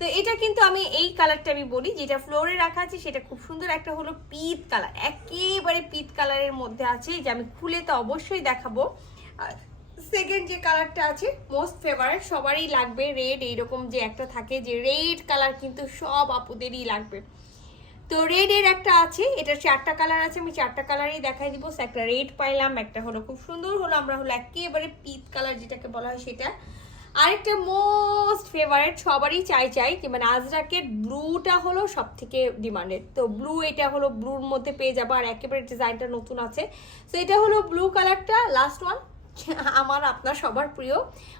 তো এটা কিন্তু আমি এই কালারটা আমি বলি, যেটা ফ্লোরে রাখা আছে, সেটা খুব সুন্দর একটা হলো পিত কালার একেবারে পিত কালারের মধ্যে আছে, যে আমি খুলে তো অবশ্যই দেখাবো। সেকেন্ড যে কালারটা আছে মোস্ট ফেভারেট সবারই লাগবে রেড এইরকম যে একটা থাকে, যে রেড কালার কিন্তু সব আপুদেরই লাগবে। তো রেড এর একটা আছে এটা চারটা কালার আছে, আমি চারটা কালারই দেখাই দিব। একটা রেড পাইলাম, একটা হলো খুব সুন্দর হলো, আমরা হলো একেবারে পিত কালার যেটাকে বলা হয় সেটা। আরেকটা মোস্ট ফেভারেট সবারই চাই চাই যে মানে আজরাকের ব্লুটা হলো সব থেকে ডিমান্ডেড তো ব্লু এটা হলো ব্লুর মধ্যে পেয়ে যাব, আর একেবারে ডিজাইনটা নতুন আছে। তো এটা হলো ব্লু কালারটা লাস্ট ওয়ান আমার, আপনার, সবার প্রিয়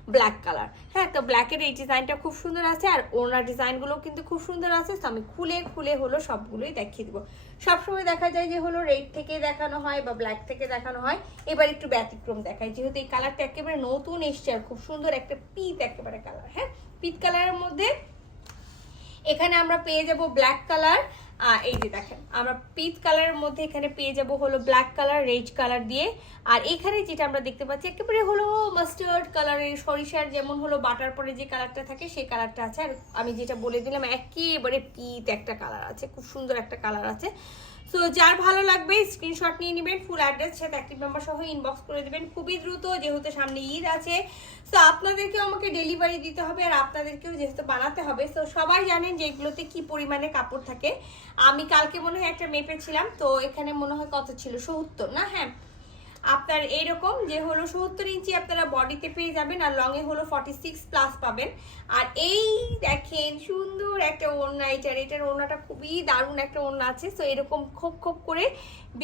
ব্ল্যাক কালার হ্যাঁ তো ব্ল্যাকের এই ডিজাইনটা খুব সুন্দর আছে আর ওনার ডিজাইনগুলো কিন্তু খুব সুন্দর আছে। তো আমি খুলে খুলে হলো সবগুলোই দেখিয়ে দিব। সবসময় দেখা যায় যে হলো রেড থেকে দেখানো হয় বা ব্ল্যাক থেকে দেখানো হয়। এবার একটু ব্যতিক্রম দেখায় যেহেতু এই কালারটা একেবারে নতুন এসছে আর খুব সুন্দর একটা পিত একেবারে কালার হ্যাঁ? পিত কালারের মধ্যে এখানে আমরা পেয়ে যাব ব্ল্যাক কালার এই যে দেখেন, আমরা পিচ কালারের মধ্যে এখানে পেয়ে যাব হলো ব্ল্যাক কালার রেড কালার দিয়ে। আর এখানে যেটা আমরা দেখতে পাচ্ছি, একেবারে হলো মাস্টার্ড কালারের সরিষার যেমন হলো বাটার পরে যে কালারটা থাকে, সেই কালারটা আছে। আর আমি যেটা বলে দিলাম, একেবারে পিত একটা কালার আছে, খুব সুন্দর একটা কালার আছে। সো যার ভালো লাগবে স্ক্রিনশট নিয়ে নেবেন ফুল অ্যাড্রেস সাথে অ্যাক্টিভ নাম্বার সহ ইনবক্স করে দেবেন। খুবই দ্রুত, যেহেতু সামনে ঈদ আছে সো আপনাদেরকেও আমাকে ডেলিভারি দিতে হবে আর আপনাদেরকেও যেহেতু বানাতে হবে সো সবাই জানেন যে এগুলোতে কি পরিমাণে কাপড় থাকে। আমি কালকে মনে হয় একটা মেপেছিলাম তো এখানে মনে হয় কত ছিল? সত্তর, না? হ্যাঁ। আপনার এইরকম যে হলো সত্তর ইঞ্চি আপনারা বডিতে পেয়ে যাবেন আর লংয়ে হলো ফর্টি সিক্স প্লাস পাবেন। আর এই দেখেন সুন্দর একটা ওড়না, এটার এটার ওড়নাটা খুবই দারুণ একটা ওড়না আছে। সো এরকম খোপ খোপ করে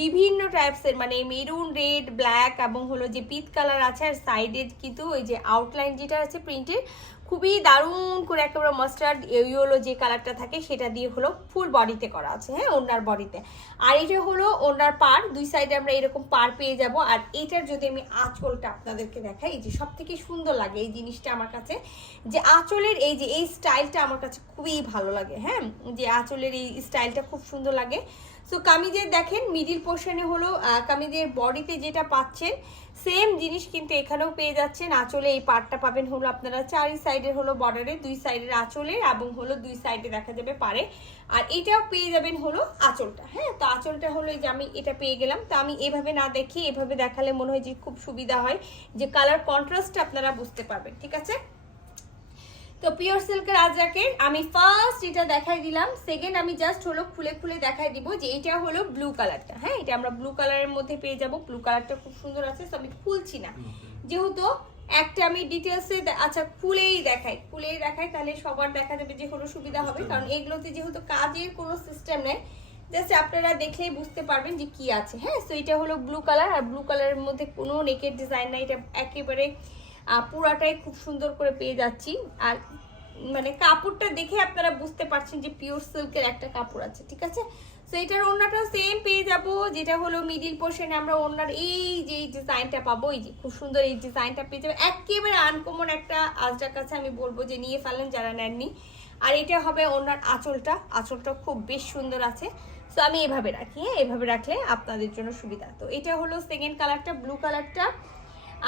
বিভিন্ন টাইপসের মানে মেরুন রেড ব্ল্যাক এবং হলো যে পিত কালার আছে। আর সাইডে কিন্তু ওই যে আউটলাইন যেটা আছে প্রিন্টের খুবই দারুণ করে একেবারে মাস্টার্ড ইয়েলো যে কালারটা থাকে, সেটা দিয়ে হলো ফুল বডিতে করা আছে হ্যাঁ ওনার বডিতে আর এটা হলো ওনার পার দুই সাইডে আমরা এরকম পার পেয়ে যাব। আর এটার যদি আমি আঁচলটা আপনাদেরকে দেখাই, এই যে সব থেকে সুন্দর লাগে এই জিনিসটা আমার কাছে, যে আঁচলের এই যে, এই স্টাইলটা আমার কাছে খুবই ভালো লাগে হ্যাঁ যে আঁচলের এই স্টাইলটা খুব সুন্দর লাগে। সো কামিজের দেখেন মিডিল পোর্শনে হলো কামিজের বডিতে যেটা পাচ্ছেন সেম জিনিস কিন্তু এখানেও পেয়ে যাচ্ছেন। আঁচলে এই পার্টটা পাবেন হলো আপনারা চারি সাইডের হলো বর্ডারে দুই সাইডের আঁচলে এবং হলো দুই সাইডে দেখা যাবে পারে। আর এটাও পেয়ে যাবেন হলো আঁচলটা হ্যাঁ? তো আঁচলটা হলো যে আমি এটা পেয়ে গেলাম। তো আমি এভাবে না দেখি, এভাবে দেখালে মনে হয় যে খুব সুবিধা হয়। যে কালার কন্ট্রাস্টটা আপনারা বুঝতে পারবেন, ঠিক আছে? তো পিওর সিল্কের আজরাকের আমি ফার্স্ট এটা দেখাই দিলাম সেকেন্ড আমি জাস্ট হলো খুলে খুলে দেখাই দিব যে এটা হলো ব্লু কালারটা হ্যাঁ এটা আমরা ব্লু কালারের মধ্যে পেয়ে যাব। ব্লু কালারটা খুব সুন্দর আছে তো আমি খুলছি না। যেহেতু একটা আমি ডিটেলসে আচ্ছা খুলেই দেখাই। খুলেই দেখাই তাহলে সবার দেখা যাবে যে হলো সুবিধা হবে। কারণ এগুলোতে যেহেতু কাজের কোনো সিস্টেম নেই জাস্ট আপনারা দেখলেই বুঝতে পারবেন যে কি আছে। হ্যাঁ তো এটা হলো ব্লু কালার আর ব্লু কালারের মধ্যে কোনো নেকের ডিজাইন নাই। এটা একেবারে পুরাটাই খুব সুন্দর করে পেয়ে যাচ্ছি। আর মানে কাপড়টা দেখে আপনারা বুঝতে পারছেন যে পিওর সিল্কের একটা কাপড় আছে, ঠিক আছে? তো এটার ওড়নাটা সেম পেয়ে যাব, যেটা হলো মিডিল পোর্শনে আমরা ওড়নার এই যে এই ডিজাইনটা পাবো, এই যে খুব সুন্দর এই ডিজাইনটা পেয়ে যাব। একেবারে আনকমন একটা আজটার কাছে আমি বলব যে নিয়ে ফেলেন যারা নেননি। আর এটা হবে ওনার আঁচলটা আঁচলটা খুব বেশ সুন্দর আছে। সো আমি এভাবে রাখি হ্যাঁ? এভাবে রাখলে আপনাদের জন্য সুবিধা। তো এটা হলো সেকেন্ড কালারটা ব্লু কালারটা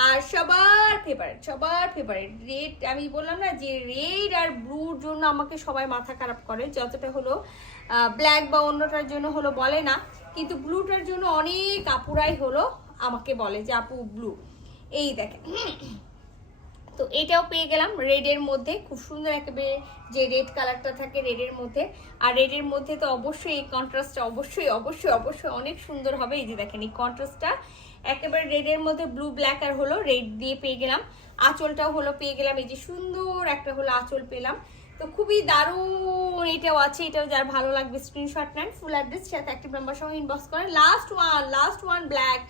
আর সবার ফেভারিট সবার ফেভারিট রেড আমি বললাম না যে রেড আর ব্লুর জন্য আমাকে সবাই মাথা খারাপ করে, যতটা হলো ব্ল্যাক বা অন্যটার জন্য হলো বলে না, কিন্তু ব্লুটার জন্য অনেক আপুরাই হলো আমাকে বলে যে, আপু ব্লু এই দেখেন। তো এটাও পেয়ে গেলাম রেডের মধ্যে। খুব সুন্দর একেবারে যে রেড কালারটা থাকে রেডের মধ্যে। আর রেডের মধ্যে তো অবশ্যই এই কন্ট্রাস্টটা অবশ্যই অবশ্যই অবশ্যই অনেক সুন্দর হবে। এই যে দেখেন এই কন্ট্রাস্টটা একেবারে রেডের মধ্যে ব্লু ব্ল্যাক আর হলো রেড দিয়ে পেয়ে গেলাম। আঁচলটাও হলো পেয়ে গেলাম। এই যে সুন্দর একটা হলো আঁচল পেলাম। তো খুবই দারুণ এটাও আছে। এটাও যার ভালো লাগবে স্ক্রিনশট নেন। ফুল অ্যাড্রেস সাথে অ্যাক্টিভ নাম্বার সহ ইনবক্স করেন। Last one last one black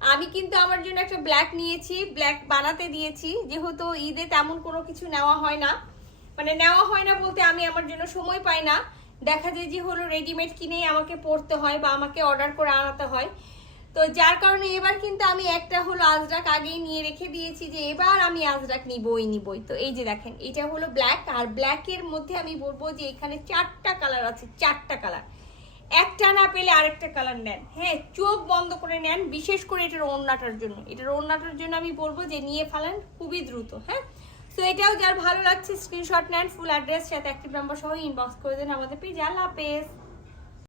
আমি কিন্তু আমার জন্য একটা ব্ল্যাক নিয়েছি ব্ল্যাক বানাতে দিয়েছি। যেহেতু ঈদে তেমন কোনো কিছু নেওয়া হয় না। মানে নেওয়া হয় না বলতে আমি আমার জন্য সময় পাই না। দেখা যায় যে হলো রেডিমেড কিনেই আমাকে পড়তে হয় বা আমাকে অর্ডার করে আনাতে হয়। তো যার কারণে এবার কিন্তু আমি একটা হলো আজরাক আগেই নিয়ে রেখে দিয়েছি যে এবার আমি আজরাক নিবই নিবই। তো এই যে দেখেন, এটা হলো ব্ল্যাক আর ব্ল্যাকের মধ্যে আমি বলব যে এখানে চারটা কালার আছে, চারটা কালার একটা না পেলে আরেকটা কালার নেন। হ্যাঁ চোখ বন্ধ করে নেন, বিশেষ করে এটার ওড়নাটার জন্য। এটার ওড়নাটার জন্য আমি বলব যে নিয়ে ফেলেন খুবই দ্রুত হ্যাঁ? তো এটাও যার ভালো লাগছে স্ক্রিনশট নেন ফুল অ্যাড্রেস সাথে অ্যাক্টিভ নাম্বার সহ ইনবক্স করে দেন আমাদের পেজ আল্লাহ হাফেজ।